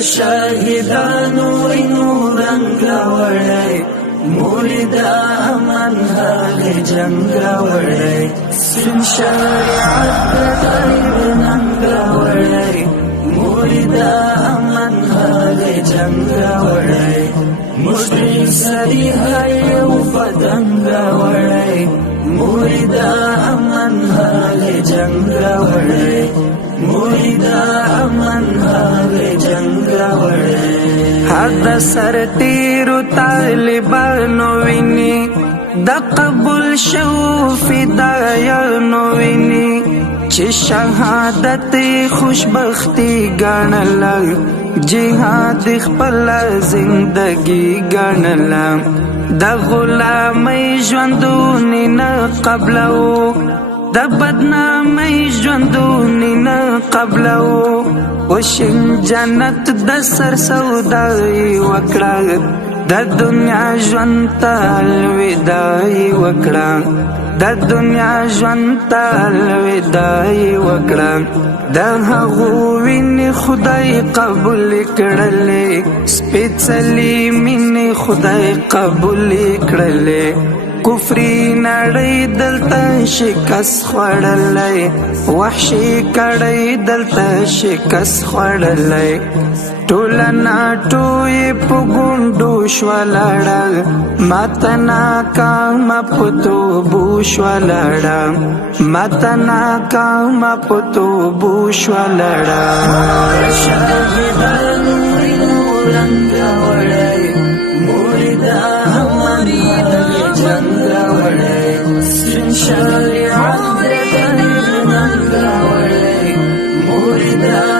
شاهدانو وینو رنگ راوړی مولدا امن هغه جنگ راوړی سپین شریعت د ننګ راوړی مولدا امن هغه جنگ راوړی مشرک سری هر فتنګ راوړی مولدا امن هغه جنگ راوړی مولدا امن هغه جنگ راوړی حد سر تیرو طالبانو ویني د قبول شو فدایانو ویني چې شهادت خوشبختی ګڼل جهاد خپل زندگی ګڼل د غلامۍ ژوندون نه قبلو د بدنامۍ ژوندون نه قبلو وشین جنت د سر سودای وکړه د دنیا ژوند ته الوداعي وکړه د دنیا ژوند ته الوداعي وکړه د هغو وینې خدای قبول کړلې سپېڅلې مینې خدای قبول کړلې کفری نړۍ دلته شکست خوړلی وحشي کړۍ دلته شکست خوړلی ټوله ناټوې په ګونډو شوه لاړه ماته ناکامه په توبو شوه لاړه ماته ناکامه په توبو شوه لاړه شاهدانو وینو رنګ راوړی مولدا امن هغه جنګ راوړی سپین شریعت د ننګ راوړی مولدا